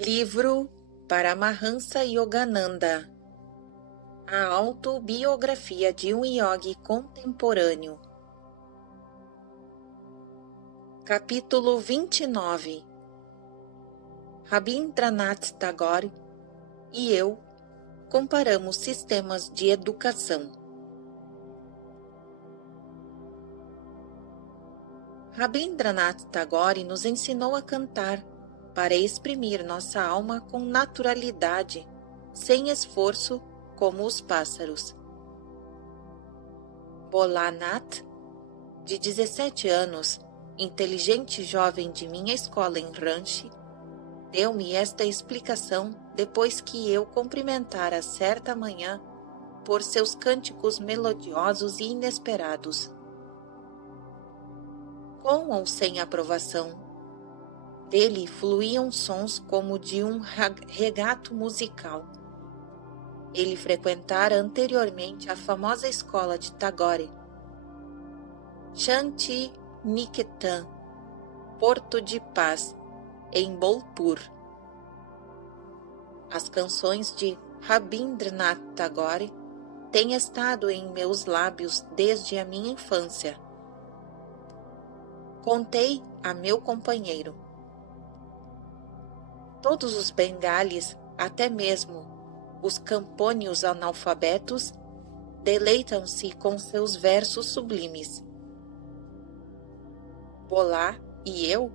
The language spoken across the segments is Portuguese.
Livro Paramahansa Yogananda. A autobiografia de um yogi contemporâneo. Capítulo 29. Rabindranath Tagore e eu comparamos sistemas de educação. Rabindranath Tagore nos ensinou a cantar para exprimir nossa alma com naturalidade, sem esforço, como os pássaros. Bholanath, de 17 anos, inteligente jovem de minha escola em Ranchi, deu-me esta explicação depois que eu cumprimentara certa manhã por seus cânticos melodiosos e inesperados. Com ou sem aprovação, dele fluíam sons como de um regato musical. Ele frequentara anteriormente a famosa escola de Tagore, Shanti Niketan, Porto de Paz, em Bolpur. As canções de Rabindranath Tagore têm estado em meus lábios desde a minha infância. Contei a meu companheiro. Todos os bengalis, até mesmo os campônios analfabetos, deleitam-se com seus versos sublimes. Bolá e eu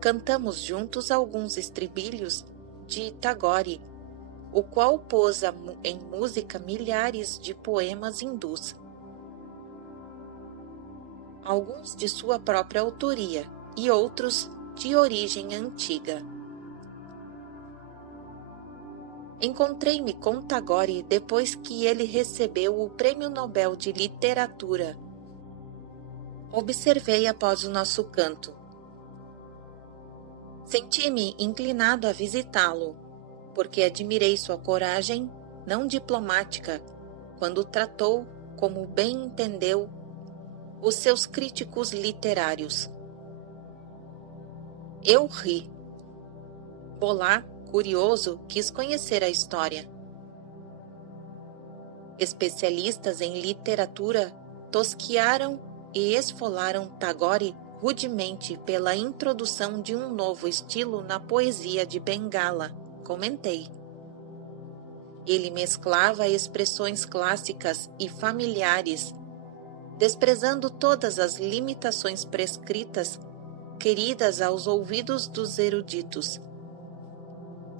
cantamos juntos alguns estribilhos de Tagore, o qual pôs em música milhares de poemas hindus, alguns de sua própria autoria e outros de origem antiga. Encontrei-me com Tagore depois que ele recebeu o Prêmio Nobel de Literatura. Observei após o nosso canto. Senti-me inclinado a visitá-lo, porque admirei sua coragem não diplomática quando tratou, como bem entendeu, os seus críticos literários. Eu ri. Bolá, curioso, quis conhecer a história. Especialistas em literatura tosquiaram e esfolaram Tagore rudemente pela introdução de um novo estilo na poesia de Bengala, comentei. Ele mesclava expressões clássicas e familiares, desprezando todas as limitações prescritas, queridas aos ouvidos dos eruditos.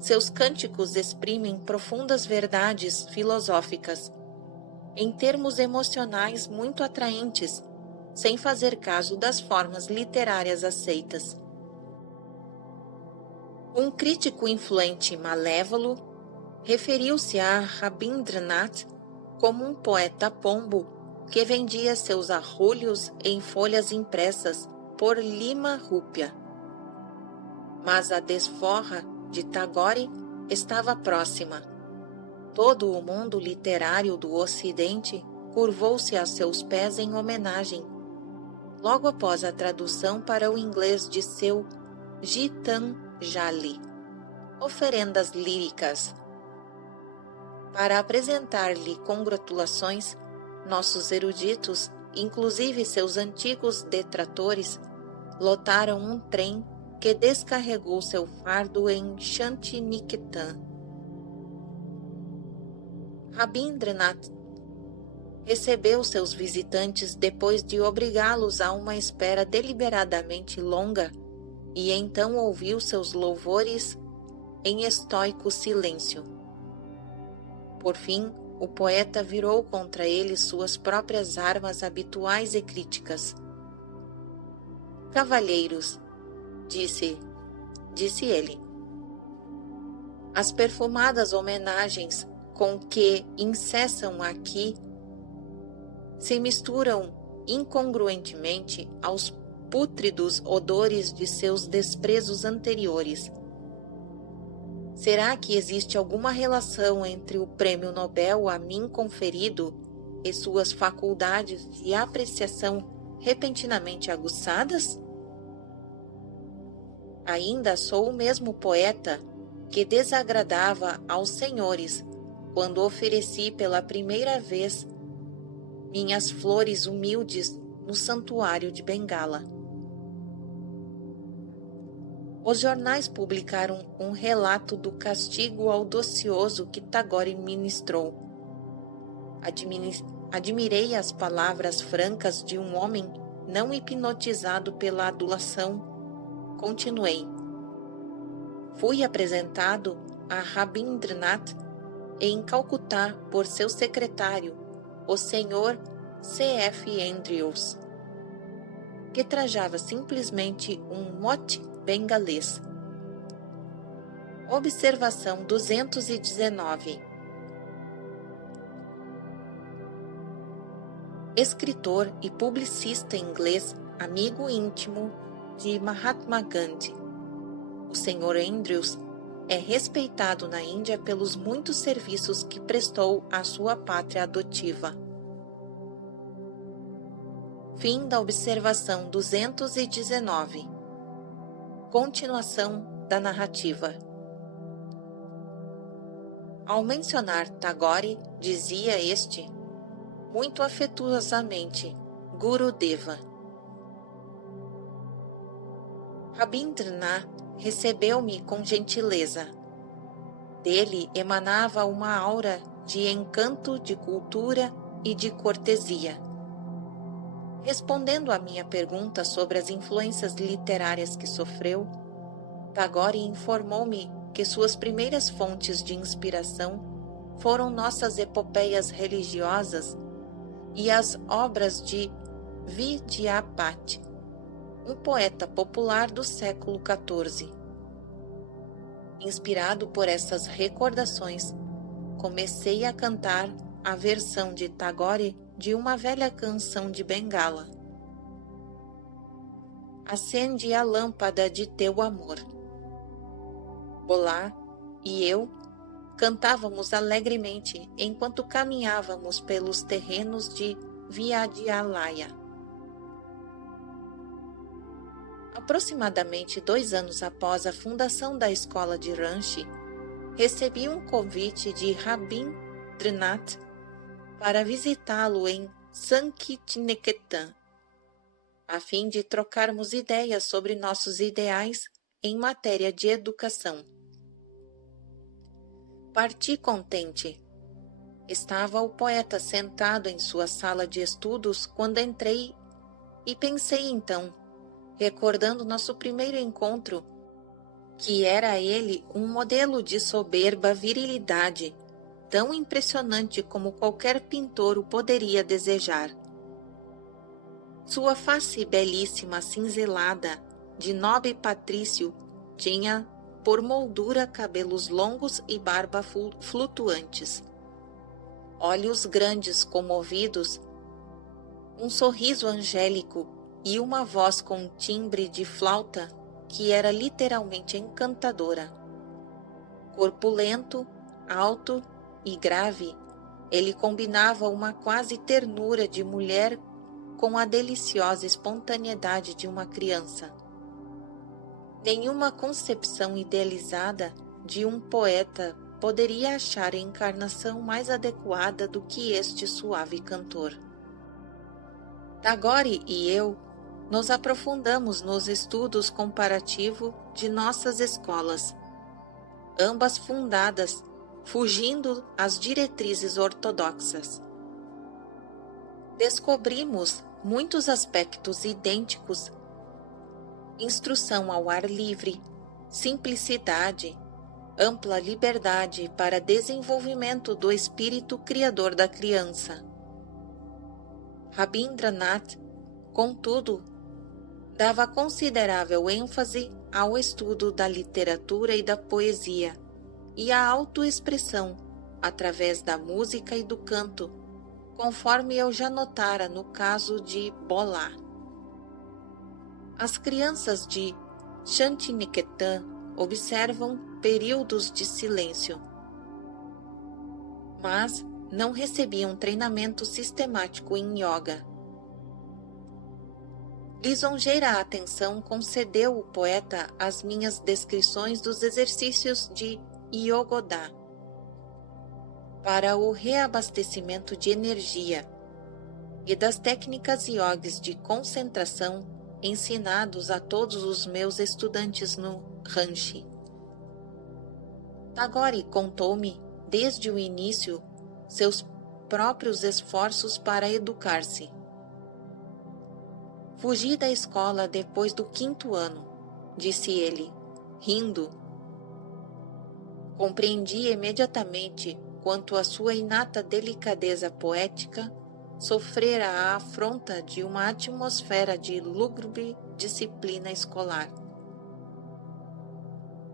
Seus cânticos exprimem profundas verdades filosóficas, em termos emocionais muito atraentes, sem fazer caso das formas literárias aceitas. Um crítico influente malévolo referiu-se a Rabindranath como um poeta pombo que vendia seus arrulhos em folhas impressas por lima rúpia. Mas a desforra de Tagore estava próxima. Todo o mundo literário do Ocidente curvou-se a seus pés em homenagem, logo após a tradução para o inglês de seu Gitanjali, oferendas líricas. Para apresentar-lhe congratulações, nossos eruditos, inclusive seus antigos detratores, lotaram um trem que descarregou seu fardo em Shantiniketan. Rabindranath recebeu seus visitantes depois de obrigá-los a uma espera deliberadamente longa e então ouviu seus louvores em estoico silêncio. Por fim, o poeta virou contra eles suas próprias armas habituais e críticas. Cavalheiros, disse ele, as perfumadas homenagens com que incessam aqui se misturam incongruentemente aos pútridos odores de seus desprezos anteriores. Será que existe alguma relação entre o prêmio Nobel a mim conferido e suas faculdades de apreciação repentinamente aguçadas? Ainda sou o mesmo poeta que desagradava aos senhores quando ofereci pela primeira vez minhas flores humildes no santuário de Bengala. Os jornais publicaram um relato do castigo audacioso que Tagore ministrou. Admirei as palavras francas de um homem não hipnotizado pela adulação. Continuei. Fui apresentado a Rabindranath em Calcutá por seu secretário, o Sr. C.F. Andrews, que trajava simplesmente um mote bengalês. Observação 219. Escritor e publicista inglês, amigo íntimo de Mahatma Gandhi. O Sr. Andrews é respeitado na Índia pelos muitos serviços que prestou à sua pátria adotiva. Fim da observação 219. Continuação da narrativa. Ao mencionar Tagore, dizia este, muito afetuosamente, Gurudeva. Rabindranath recebeu-me com gentileza. Dele emanava uma aura de encanto, de cultura e de cortesia. Respondendo à minha pergunta sobre as influências literárias que sofreu, Tagore informou-me que suas primeiras fontes de inspiração foram nossas epopeias religiosas e as obras de Vidyapati, um poeta popular do século XIV. Inspirado por essas recordações, comecei a cantar a versão de Tagore de uma velha canção de Bengala. Acende a lâmpada de teu amor. Bolar e eu cantávamos alegremente enquanto caminhávamos pelos terrenos de Vidyalaya. Aproximadamente 2 anos após a fundação da escola de Ranchi, recebi um convite de Rabindranath para visitá-lo em Sankitniketan, a fim de trocarmos ideias sobre nossos ideais em matéria de educação. Parti contente. Estava o poeta sentado em sua sala de estudos quando entrei e pensei então, recordando nosso primeiro encontro, que era ele um modelo de soberba virilidade, tão impressionante como qualquer pintor o poderia desejar. Sua face belíssima cinzelada, de nobre patrício, tinha por moldura cabelos longos e barba flutuantes, olhos grandes comovidos, um sorriso angélico e uma voz com timbre de flauta que era literalmente encantadora. Corpulento, alto e grave, ele combinava uma quase ternura de mulher com a deliciosa espontaneidade de uma criança. Nenhuma concepção idealizada de um poeta poderia achar a encarnação mais adequada do que este suave cantor. Tagore e eu nos aprofundamos nos estudos comparativos de nossas escolas, ambas fundadas fugindo às diretrizes ortodoxas. Descobrimos muitos aspectos idênticos: instrução ao ar livre, simplicidade, ampla liberdade para desenvolvimento do espírito criador da criança. Rabindranath, contudo, dava considerável ênfase ao estudo da literatura e da poesia e à autoexpressão através da música e do canto, conforme eu já notara no caso de Bolar. As crianças de Shantiniketan observam períodos de silêncio, mas não recebiam treinamento sistemático em yoga. Lisonjeira atenção concedeu o poeta às minhas descrições dos exercícios de Yogoda para o reabastecimento de energia e das técnicas yogis de concentração ensinados a todos os meus estudantes no Ranchi. Tagore contou-me, desde o início, seus próprios esforços para educar-se. Fugi da escola depois do 5º ano, disse ele, rindo. Compreendi imediatamente quanto a sua inata delicadeza poética sofrera a afronta de uma atmosfera de lúgubre disciplina escolar.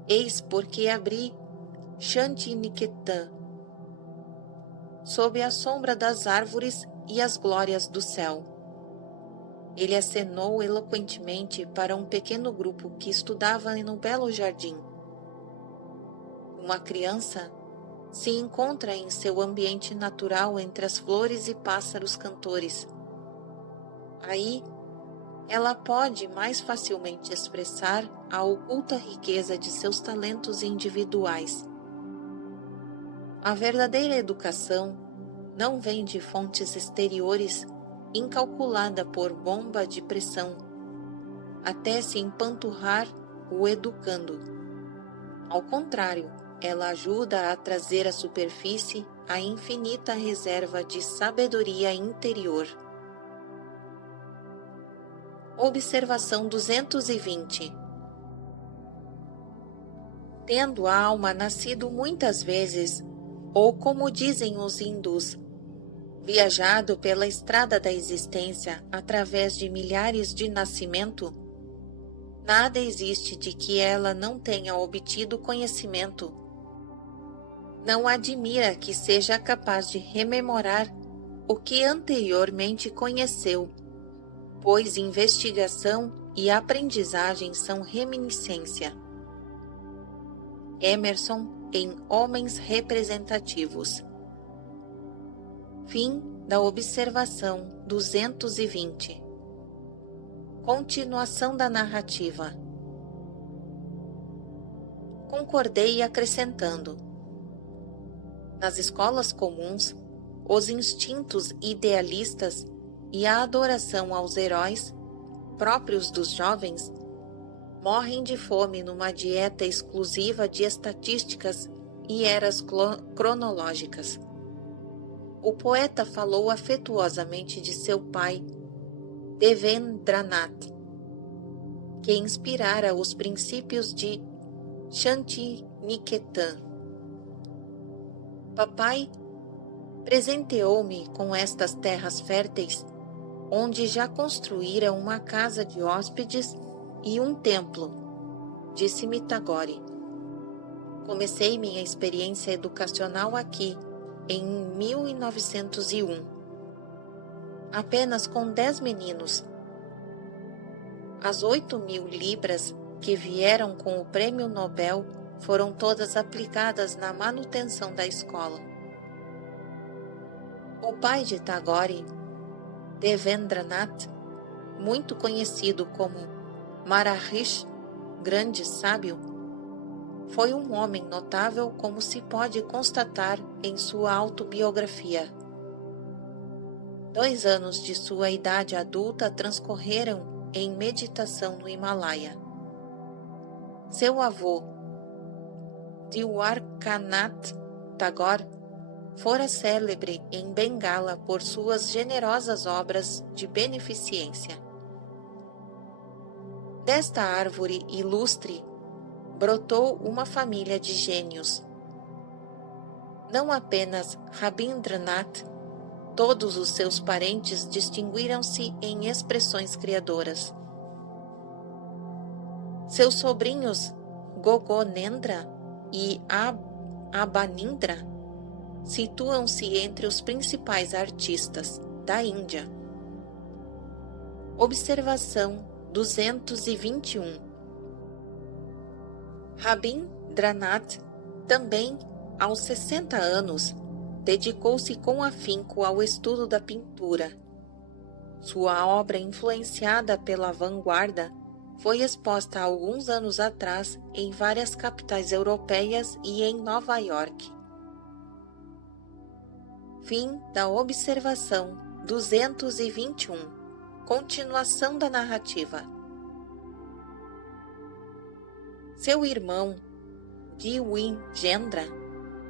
Eis porque abri Shantiniketan, sob a sombra das árvores e as glórias do céu. Ele acenou eloquentemente para um pequeno grupo que estudava no belo jardim. Uma criança se encontra em seu ambiente natural entre as flores e pássaros cantores. Aí, ela pode mais facilmente expressar a oculta riqueza de seus talentos individuais. A verdadeira educação não vem de fontes exteriores incalculada por bomba de pressão, até se empanturrar o educando. Ao contrário, ela ajuda a trazer à superfície a infinita reserva de sabedoria interior. Observação 220. Tendo a alma nascido muitas vezes, ou como dizem os hindus, viajado pela estrada da existência através de milhares de nascimento, nada existe de que ela não tenha obtido conhecimento. Não admira que seja capaz de rememorar o que anteriormente conheceu, pois investigação e aprendizagem são reminiscência. Emerson em Homens Representativos. Fim da observação 220. Continuação da narrativa. Concordei acrescentando: nas escolas comuns, os instintos idealistas e a adoração aos heróis, próprios dos jovens, morrem de fome numa dieta exclusiva de estatísticas e eras cronológicas. O poeta falou afetuosamente de seu pai, Devendranath, que inspirara os princípios de Shantiniketan. Papai presenteou-me com estas terras férteis, onde já construíra uma casa de hóspedes e um templo, disse-me Tagore. Comecei minha experiência educacional aqui, em 1901, apenas com 10 meninos. As 8.000 libras que vieram com o prêmio Nobel foram todas aplicadas na manutenção da escola. O pai de Tagore, Devendranath, muito conhecido como Maharishi, grande sábio, foi um homem notável, como se pode constatar em sua autobiografia. 2 anos de sua idade adulta transcorreram em meditação no Himalaia. Seu avô, Dwarkanath Tagore, fora célebre em Bengala por suas generosas obras de beneficência. Desta árvore ilustre brotou uma família de gênios. Não apenas Rabindranath, todos os seus parentes distinguiram-se em expressões criadoras. Seus sobrinhos Gogonendra e Abanindra situam-se entre os principais artistas da Índia. Observação 221. Rabindranath, também aos 60 anos, dedicou-se com afinco ao estudo da pintura. Sua obra, influenciada pela vanguarda, foi exposta há alguns anos atrás em várias capitais europeias e em Nova York. Fim da observação 221. Continuação da narrativa. Seu irmão, Dwigendra,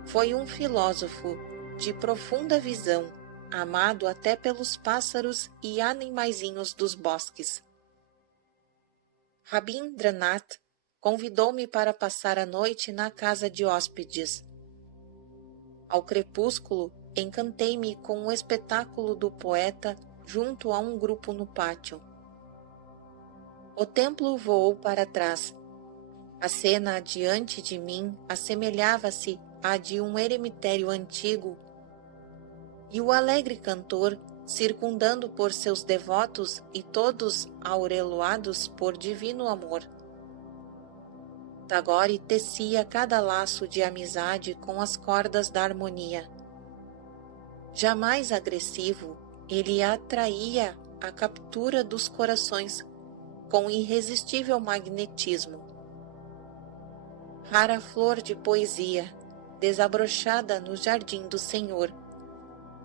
foi um filósofo de profunda visão, amado até pelos pássaros e animaizinhos dos bosques. Rabindranath convidou-me para passar a noite na casa de hóspedes. Ao crepúsculo, encantei-me com o espetáculo do poeta junto a um grupo no pátio. O templo voou para trás. A cena adiante de mim assemelhava-se à de um eremitério antigo, e o alegre cantor, circundando por seus devotos e todos aureolados por divino amor. Tagore tecia cada laço de amizade com as cordas da harmonia. Jamais agressivo, ele atraía a captura dos corações com irresistível magnetismo. Rara flor de poesia, desabrochada no jardim do Senhor,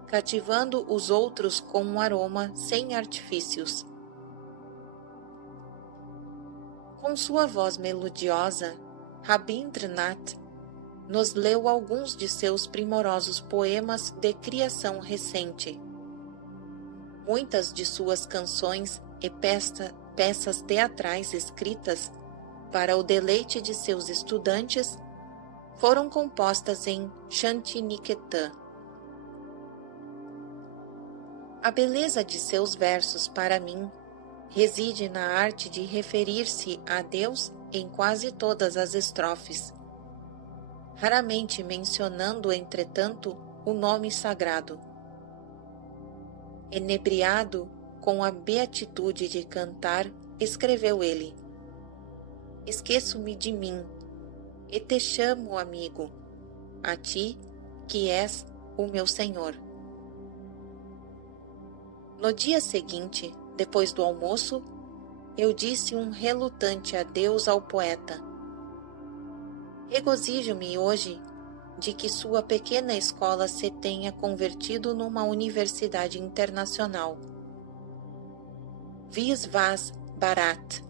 cativando os outros com um aroma sem artifícios. Com sua voz melodiosa, Rabindranath nos leu alguns de seus primorosos poemas de criação recente. Muitas de suas canções e peças teatrais escritas para o deleite de seus estudantes foram compostas em Shantiniketan. A beleza de seus versos, para mim, reside na arte de referir-se a Deus em quase todas as estrofes, raramente mencionando, entretanto, o nome sagrado. Enebriado com a beatitude de cantar, escreveu ele: Esqueço-me de mim, e te chamo amigo, a ti que és o meu Senhor. No dia seguinte, depois do almoço, eu disse um relutante adeus ao poeta. Regozijo-me hoje de que sua pequena escola se tenha convertido numa universidade internacional. Visvas Bharat,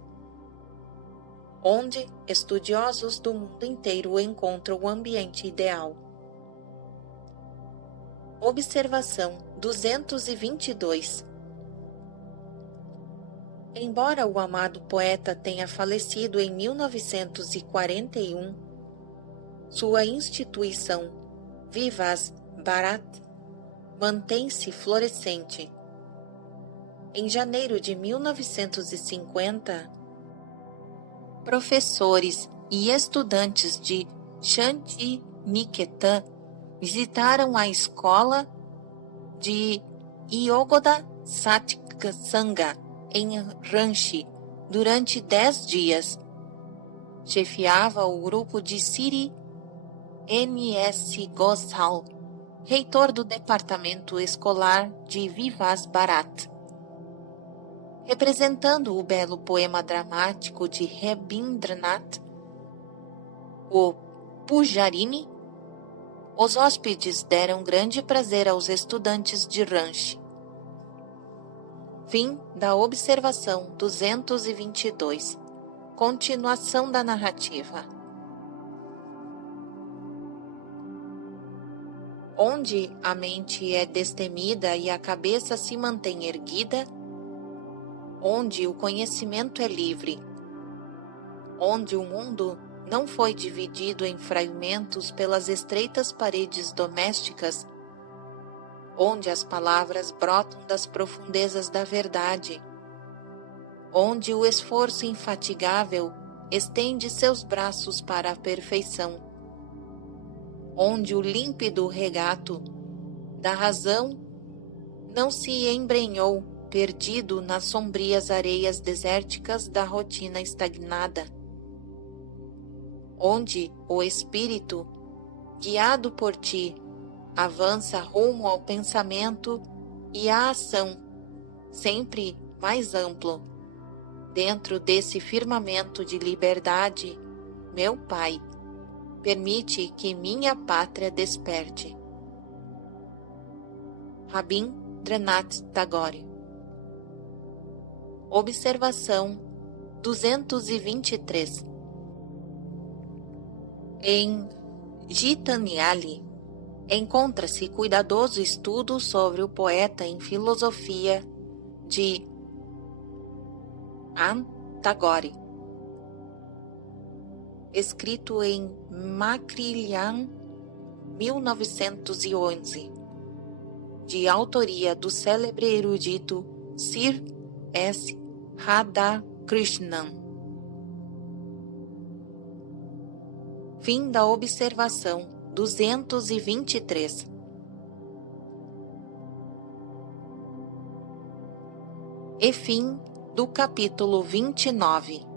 onde estudiosos do mundo inteiro encontram o ambiente ideal. Observação 222. Embora o amado poeta tenha falecido em 1941, sua instituição, Vivas Bharat, mantém-se florescente. Em janeiro de 1950, professores e estudantes de Shantiniketan visitaram a escola de Yogoda Satsanga em Ranchi durante 10 dias. Chefiava o grupo de Siri N.S. Gosal, reitor do departamento escolar de Vivas Bharat. Representando o belo poema dramático de Rabindranath, o Pujarini, os hóspedes deram grande prazer aos estudantes de Ranchi. Fim da observação 222. Continuação da narrativa. Onde a mente é destemida e a cabeça se mantém erguida, onde o conhecimento é livre, onde o mundo não foi dividido em fragmentos pelas estreitas paredes domésticas, onde as palavras brotam das profundezas da verdade, onde o esforço infatigável estende seus braços para a perfeição, onde o límpido regato da razão não se embrenhou perdido nas sombrias areias desérticas da rotina estagnada, onde o espírito, guiado por ti, avança rumo ao pensamento e à ação, sempre mais amplo. Dentro desse firmamento de liberdade, meu Pai, permite que minha pátria desperte. Rabindranath Tagore. Observação 223. Em Gitanjali encontra-se cuidadoso estudo sobre o poeta em filosofia de Tagore, escrito em Makrilyan, 1911, de autoria do célebre erudito Sir S. Radhakrishnan. Fim da observação 223. E fim do capítulo 29.